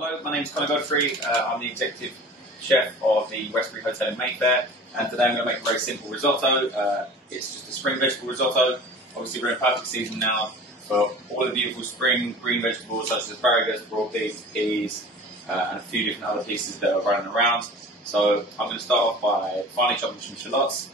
Hello, my name is Godfrey. I'm the executive chef of the Westbury Hotel in Mayfair, and today I'm going to make a very simple risotto. It's just a spring vegetable risotto. Obviously, we're in perfect season now for all the beautiful spring green vegetables such as asparagus, broad beans, peas, and a few different other pieces that are running around. So I'm going to start off by finely chopping some shallots.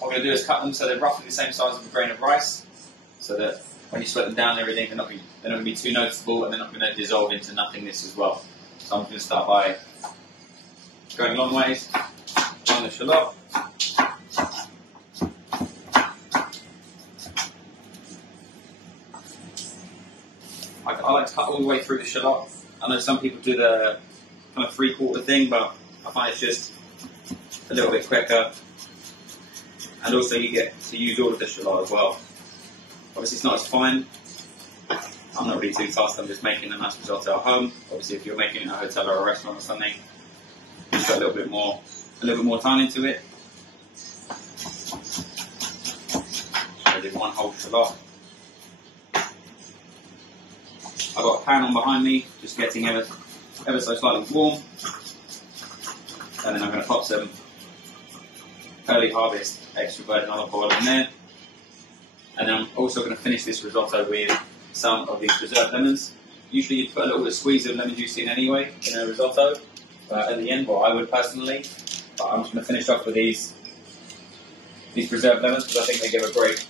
What I'm going to do is cut them so they're roughly the same size as a grain of rice, so that when you sweat them down and everything, they're not going to be too noticeable, and they're not going to dissolve into nothingness as well. So I'm going to start by going long ways on the shallot. I like to cut all the way through the shallot. I know some people do the kind of 3/4 thing, but I find it's just a little bit quicker. And also you get to use all of the shallot as well. Obviously it's not as fine. I'm not really too fussed, I'm just making a nice risotto at home. Obviously if you're making it at a hotel or a restaurant or something, you just put a little bit more time into it. So I did one whole shallot. I've got a pan on behind me, just getting ever so slightly warm. And then I'm going to pop some early harvest extra virgin olive oil in there. And then I'm also going to finish this risotto with some of these preserved lemons. Usually you'd put a little bit of squeeze of lemon juice in anyway in a risotto at the end, well I would personally. But I'm just going to finish off with these preserved lemons because I think they give a great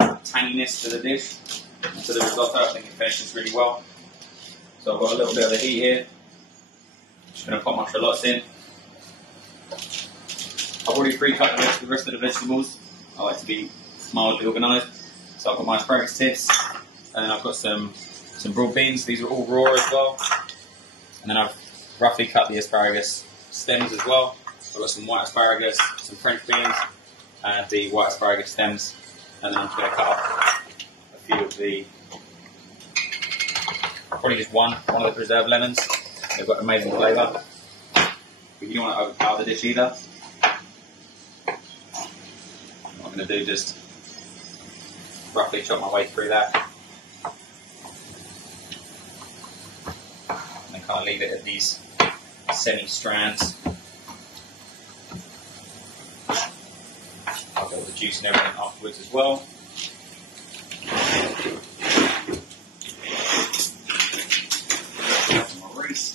tanginess to the dish, to the risotto. I think it finishes really well. So I've got a little bit of the heat here. Just going to pop my shallots in. I've already pre-cut the rest of the vegetables. I like to be mildly organised. So I've got my asparagus tips, and then I've got some broad beans. These are all raw as well. And then I've roughly cut the asparagus stems as well. I've got some white asparagus, some French beans, and the white asparagus stems. And then I'm just going to cut up a few of the, probably just one of the preserved lemons. They've got amazing flavour. But you don't want to overpower the dish either. What I'm going to do, just roughly chop my way through that. And then kind of leave it at these semi-strands. I'll get the juice and everything afterwards as well. My rice.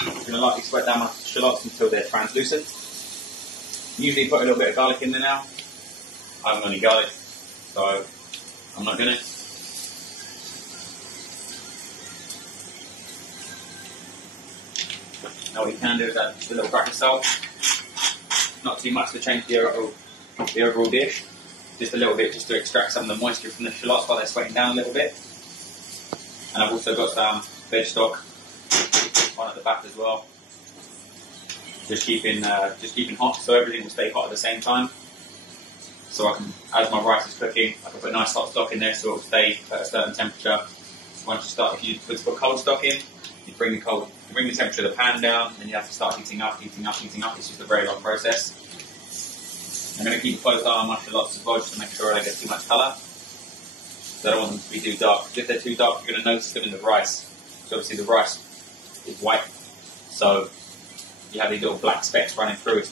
I'm going to lightly sweat down my shallots until they're translucent. Usually put a little bit of garlic in there now. I haven't got any garlic, so I'm not going to. Now what you can do is add just a little crack of salt. Not too much to change the overall dish. Just a little bit just to extract some of the moisture from the shallots while they're sweating down a little bit. And I've also got some veg stock on at the back as well. Just keeping hot, so everything will stay hot at the same time. So I can, as my rice is cooking, I can put nice hot stock in there so it will stay at a certain temperature. Once you start, if you put cold stock in, you bring the temperature of the pan down, and you have to start heating up. It's just a very long process. I'm going to keep a close eye on my shallots as well, just to make sure I don't get too much colour. So I don't want them to be too dark. If they're too dark, you're going to notice them in the rice. So obviously the rice is white, so you have these little black specks running through. It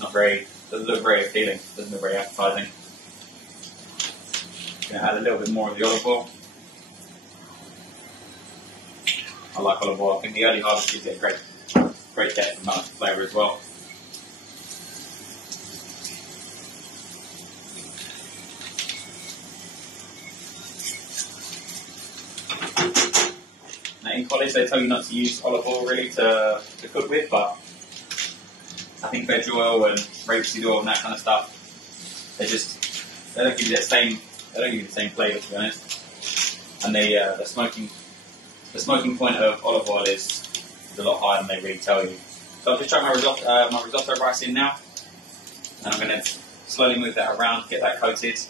doesn't look very appealing, doesn't look very appetizing. Going to add a little bit more of the olive oil. I like olive oil. I think the early harvest gives it a great depth and nice flavour as well. Now in college they tell you not to use olive oil really to cook with, but I think veg oil and rapeseed oil and that kind of stuff, they don't give you the same flavour, to be honest. And the smoking point of olive oil is a lot higher than they really tell you. So I've just chucked my risotto rice in now, and I'm going to slowly move that around, get that coated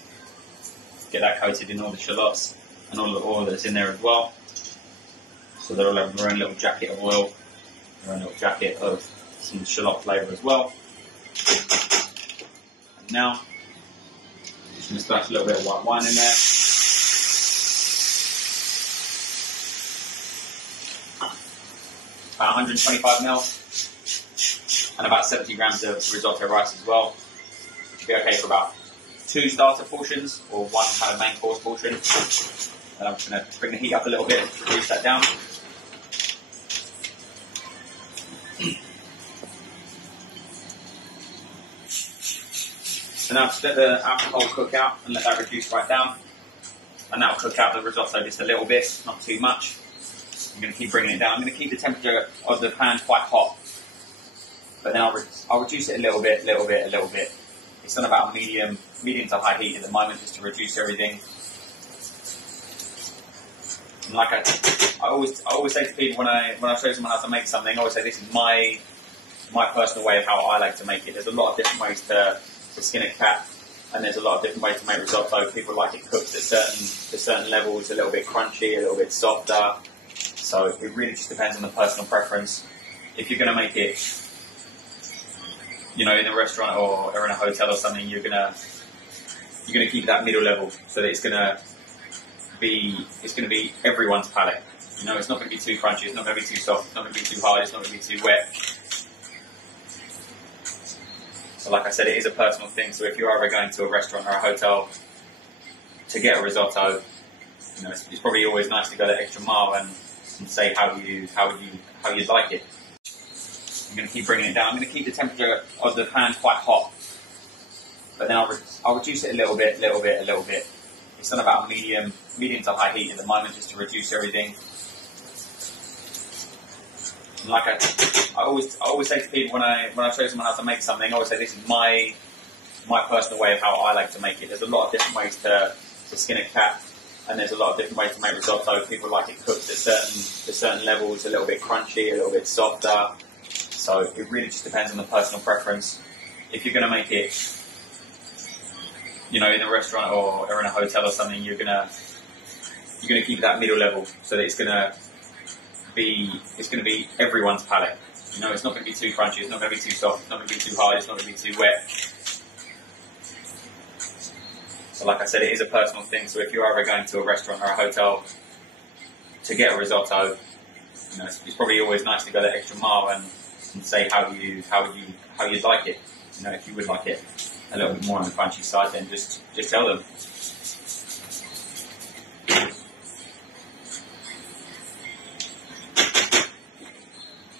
in all the shallots and all the oil that's in there as well. So they'll all have their own little jacket of oil, their own little jacket of some shallot flavour as well. And now, just going to splash a little bit of white wine in there. About 125 ml, and about 70 grams of risotto rice as well, which should be okay for about 2 starter portions or 1 kind of main course portion. And I'm just going to bring the heat up a little bit to reduce that down. So now just let the alcohol cook out and let that reduce right down, and that will cook out the risotto just a little bit, not too much. I'm going to keep bringing it down. I'm going to keep the temperature of the pan quite hot, but then I'll reduce it a little bit. It's on about medium to high heat at the moment, just to reduce everything. And like I always say to people when I show someone how to make something, I always say this is my personal way of how I like to make it. There's a lot of different ways to skin a cat, and there's a lot of different ways to make risotto. People like it cooked at certain levels, a little bit crunchy, a little bit softer. So it really just depends on the personal preference. If you're going to make it, in a restaurant or in a hotel or something, you're gonna keep that middle level, so that it's gonna be everyone's palate. It's not going to be too crunchy, it's not going to be too soft, it's not going to be too hard, it's not going to be too wet. So like I said, it is a personal thing. So if you're ever going to a restaurant or a hotel to get a risotto, it's probably always nice to go that extra mile and say how you'd like it. I'm going to keep bringing it down. I'm going to keep the temperature of the pan quite hot, but then I'll reduce it a little bit. It's on about medium to high heat at the moment, just to reduce everything. And like I always say to people when I show someone how to make something, I always say this is my personal way of how I like to make it. There's a lot of different ways to skin a cat, and there's a lot of different ways to make risotto. People like it cooked at certain levels, a little bit crunchy, a little bit softer. So it really just depends on the personal preference. If you're going to make it, in a restaurant or in a hotel or something, you're going to keep that middle level, so that it's going to be everyone's palate. It's not going to be too crunchy, it's not going to be too soft, it's not going to be too hard, it's not going to be too wet. So like I said, it is a personal thing. So if you're ever going to a restaurant or a hotel to get a risotto, it's probably always nice to go that extra mile and say how you'd like it. If you would like it a little bit more on the crunchy side, then just tell them.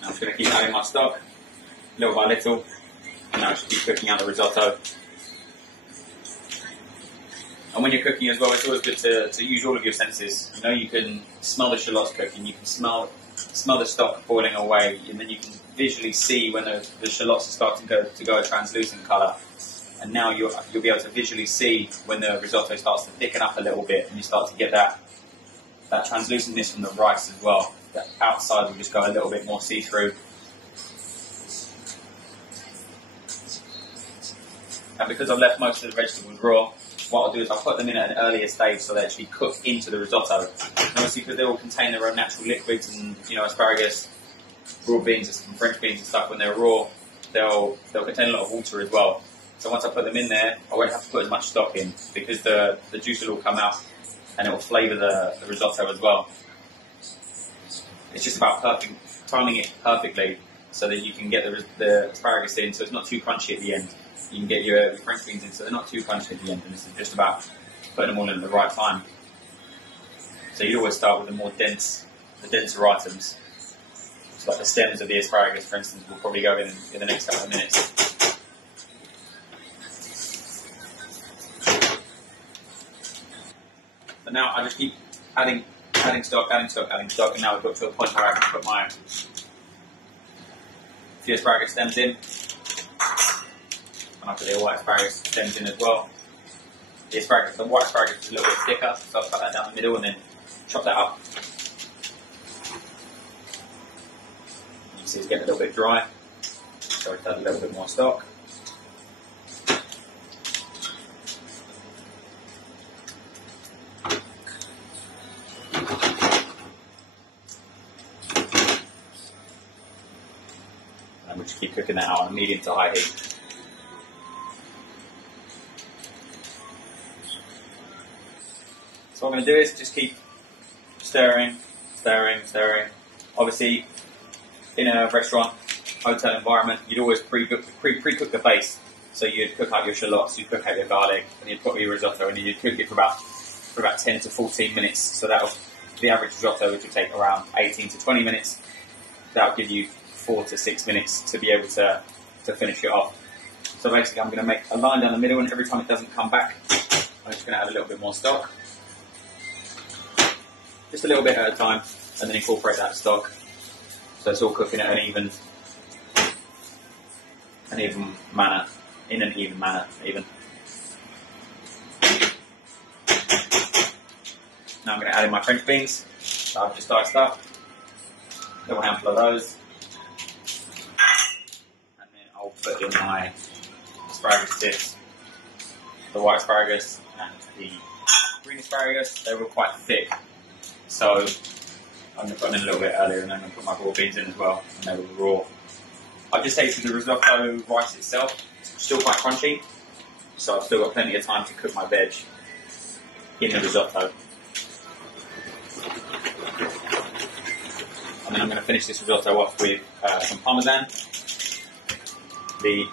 I'm just going to keep adding my stock, little by little, and now I should keep cooking out the risotto. And when you're cooking as well, it's always good to use all of your senses. You can smell the shallots cooking, you can smell the stock boiling away, and then you can visually see when the shallots are starting to go a translucent colour. And now you'll be able to visually see when the risotto starts to thicken up a little bit, and you start to get that translucentness from the rice as well. The outside will just go a little bit more see-through. And because I've left most of the vegetables raw, what I'll do is I'll put them in at an earlier stage so they actually cook into the risotto. And obviously, because they all contain their own natural liquids, and asparagus, raw beans and French beans and stuff, when they're raw, they'll contain a lot of water as well. So once I put them in there, I won't have to put as much stock in, because the juice will all come out and it will flavour the risotto as well. It's just about timing it perfectly so that you can get the asparagus in, so it's not too crunchy at the end. You can get your French beans in, so they're not too crunchy at the end, and this is just about putting them all in at the right time. So you always start with the denser items. So like the stems of the asparagus, for instance, will probably go in the next couple of minutes. So now I just keep adding stock, and now we've got to a point where I can put my few asparagus stems in. And I put the white asparagus stems in as well. The white asparagus is a little bit thicker, so I'll cut that down the middle and then chop that up. You can see it's getting a little bit dry, so I add a little bit more stock. and we'll just keep cooking that out on medium to high heat. So what I'm going to do is just keep stirring. Obviously, in a restaurant, hotel environment, you'd always pre-cook the base. So you'd cook out your shallots, you'd cook out your garlic, and you'd put your risotto, and you'd cook it for about 10 to 14 minutes. So that was the average risotto, which would take around 18 to 20 minutes. That would give you 4 to 6 minutes to be able to finish it off. So basically, I'm going to make a line down the middle, and every time it doesn't come back, I'm just going to add a little bit more stock. Just a little bit at a time, and then incorporate that stock. So it's all cooking at an even manner, in an even manner, even. Now I'm going to add in my French beans. So I've just diced up. A little handful of those. And then I'll put in my asparagus tips, the white asparagus and the green asparagus. They were quite thick. So I'm going to put them in a little bit earlier, and then I'm going to put my raw beans in as well, and they were raw. I've just tasted the risotto rice itself, still quite crunchy, so I've still got plenty of time to cook my veg in the risotto. And then I'm going to finish this risotto off with some parmesan, the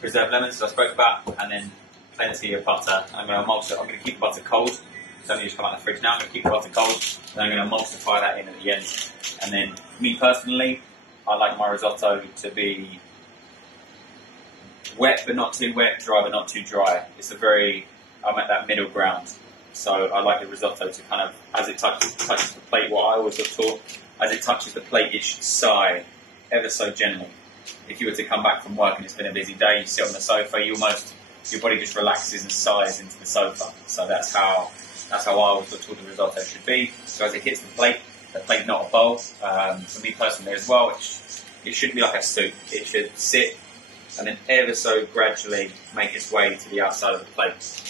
preserved lemons that I spoke about, and then plenty of butter. I'm going to emulsify. I'm going to keep the butter cold. It's only just come out of the fridge now. I'm going to keep the butter cold, and I'm going to emulsify that in at the end. And then, me personally, I like my risotto to be wet but not too wet, dry but not too dry. I'm at that middle ground. So I like the risotto to kind of, as it touches the plate, what I always look for, as it touches the plate-ish side, ever so gently. If you were to come back from work and it's been a busy day, you sit on the sofa, your body just relaxes and sighs into the sofa. So that's how I always look toward the risotto should be. So as it hits the plate not a bowl. For me personally as well, it should be like a soup. It should sit and then ever so gradually make its way to the outside of the plate.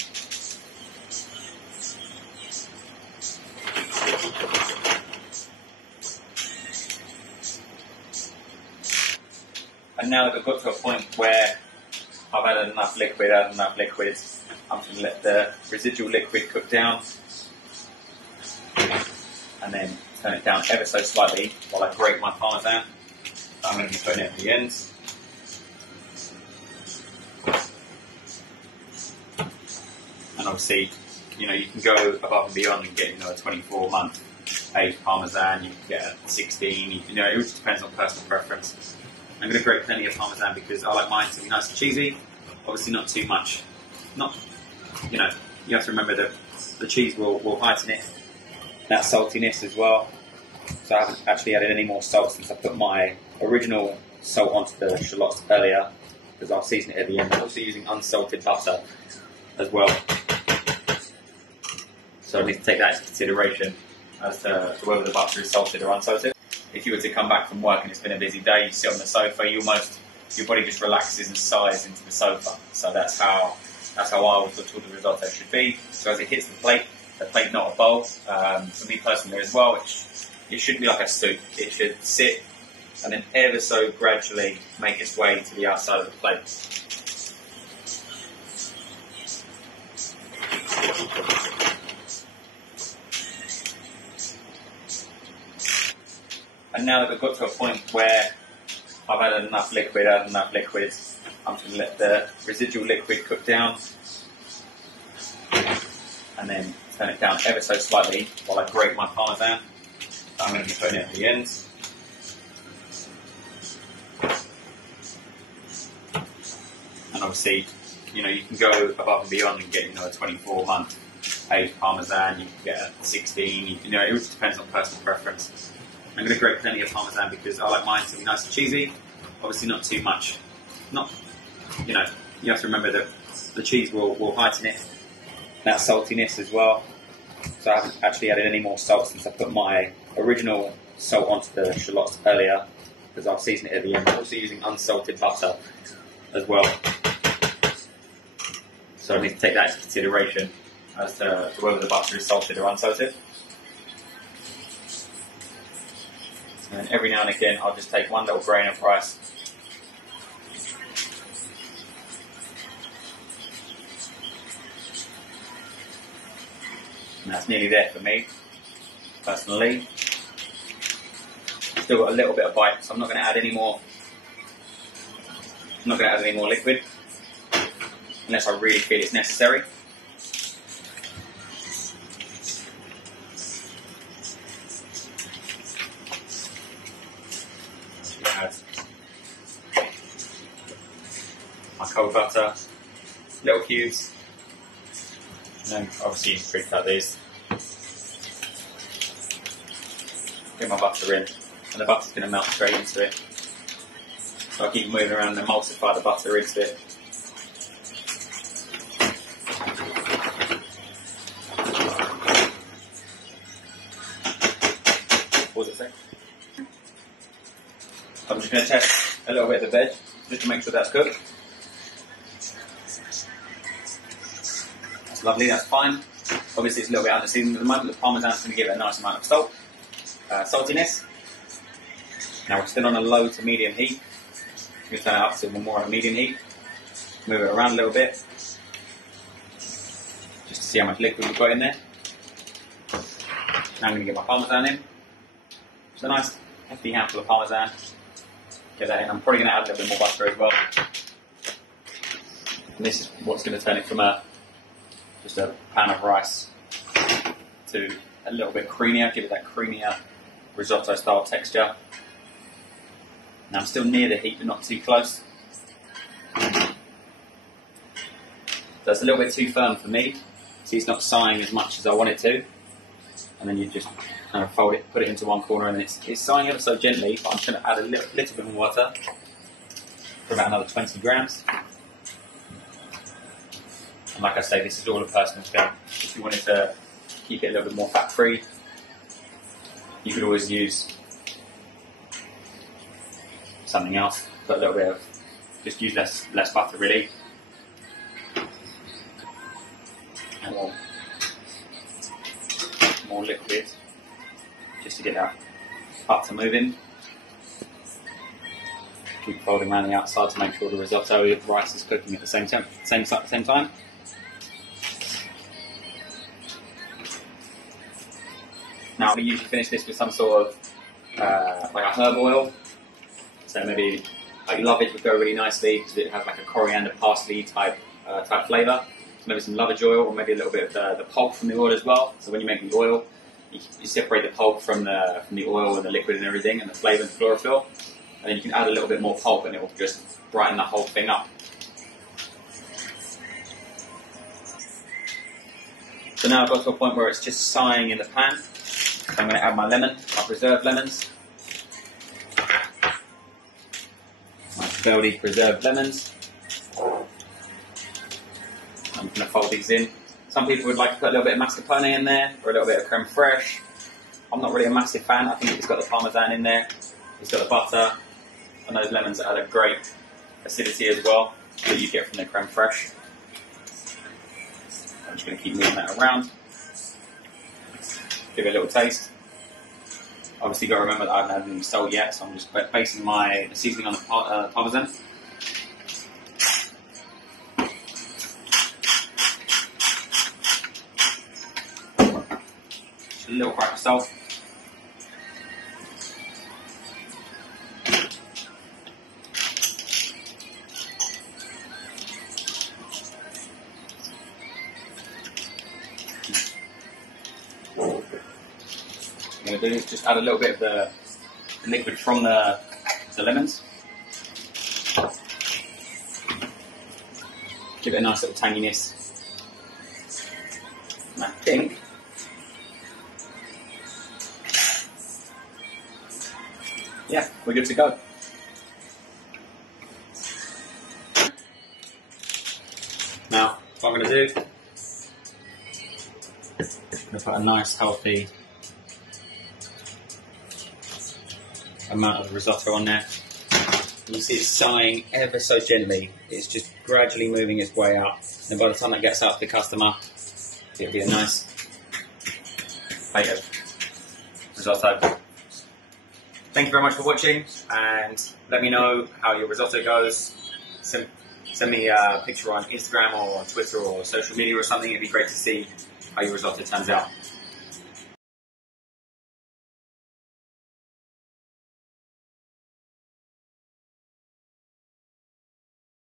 And now that we've got to a point where I've added enough liquid, I'm just going to let the residual liquid cook down, and then turn it down ever so slightly while I grate my parmesan. I'm going to be putting it at the end. And obviously, you can go above and beyond and get, a 24-month aged parmesan. You can get a 16. It just depends on personal preference. I'm going to grate plenty of parmesan because I like mine to be nice and cheesy. Obviously, not too much. You have to remember that the cheese will heighten it. That saltiness as well. So I haven't actually added any more salt since I put my original salt onto the shallots earlier, because I'll season it at the end. I'm also using unsalted butter as well. So I need to take that into consideration as to whether the butter is salted or unsalted. If you were to come back from work and it's been a busy day, you sit on the sofa, your body just relaxes and sighs into the sofa. So that's how I always look toward the risotto should be. So as it hits the plate not a bowl. For me personally as well, it should be like a soup. It should sit and then ever so gradually make its way to the outside of the plate. And now that we've got to a point where I've added enough liquid, I'm just going to let the residual liquid cook down, and then turn it down ever so slightly while I grate my parmesan. I'm going to be putting it at the end. And obviously, you can go above and beyond and get, a 24-month aged parmesan. You can get a 16. It just depends on personal preference. I'm going to grate plenty of parmesan because I like mine to be nice and cheesy. Obviously, not too much. You have to remember that the cheese will heighten it. That saltiness as well. So I haven't actually added any more salt since I put my original salt onto the shallots earlier, because I'll season it at the end. I'm also using unsalted butter as well. So I need to take that into consideration as to whether the butter is salted or unsalted. And every now and again, I'll just take one little grain of rice And that's nearly there for me, personally. Still got a little bit of bite, so I'm not going to add any more. I'm not going to add any more liquid unless I really feel it's necessary. My cold butter, little cubes, and then obviously pre-cut these. Get my butter in, and the butter's going to melt straight into it. So I keep moving around and emulsify the butter into it. Pause a sec. I'm just going to test a little bit of the veg, just to make sure that's cooked. That's lovely, that's fine. Obviously it's a little bit under seasoned at the moment. The parmesan's going to give it a nice amount of saltiness. Now we're still on a low to medium heat. I'm going to turn it up to more on a medium heat. Move it around a little bit, just to see how much liquid we've got in there. Now I'm going to get my parmesan in. It's a nice hefty handful of parmesan. Get that in. I'm probably going to add a little bit more butter as well. And this is what's going to turn it from just a pan of rice to a little bit creamier, give it that creamier risotto style texture. Now I'm still near the heat but not too close. So it's a little bit too firm for me. See, it's not sighing as much as I want it to. And then you just kind of fold it, put it into one corner, and then it's sighing ever so gently, but I'm just going to add a little bit more water for about another 20 grams. And like I say, this is all a personal scale. If you wanted to keep it a little bit more fat-free, you could always use something else. Put a little bit of, just use less butter really. And more liquid, just to get that butter moving. Keep folding around the outside to make sure the risotto with rice is cooking at the same time. Now we usually finish this with some sort of like a herb oil. So maybe like lovage would go really nicely because it has like a coriander, parsley type flavour. So maybe some lovage oil, or maybe a little bit of the pulp from the oil as well. So when you make the oil, you separate the pulp from the oil and the liquid and everything, and the flavour and the chlorophyll. And then you can add a little bit more pulp, and it will just brighten the whole thing up. So now I've got to a point where it's just sighing in the pan. So I'm going to add my lemon, my preserved lemons. My Beldy preserved lemons. I'm going to fold these in. Some people would like to put a little bit of mascarpone in there, or a little bit of creme fraiche. I'm not really a massive fan. I think it's got the parmesan in there. It's got the butter. And those lemons add a great acidity as well that you get from the creme fraiche. I'm just going to keep moving that around. Give it a little taste. Obviously, you've got to remember that I haven't added any salt yet, so I'm just basing the seasoning on the parmesan. Just a little crack of salt. What I'm going to do is just add a little bit of the liquid from the lemons. Give it a nice little tanginess. And I think yeah, we're good to go. Now, what I'm going to do, I'm going to put a nice healthy amount of risotto on there. You see it's sighing ever so gently. It's just gradually moving its way up. And by the time that gets up to the customer, it'll be a nice plate of risotto. Thank you very much for watching, and let me know how your risotto goes. Send me a picture on Instagram or on Twitter or social media or something. It'd be great to see how your risotto turns out.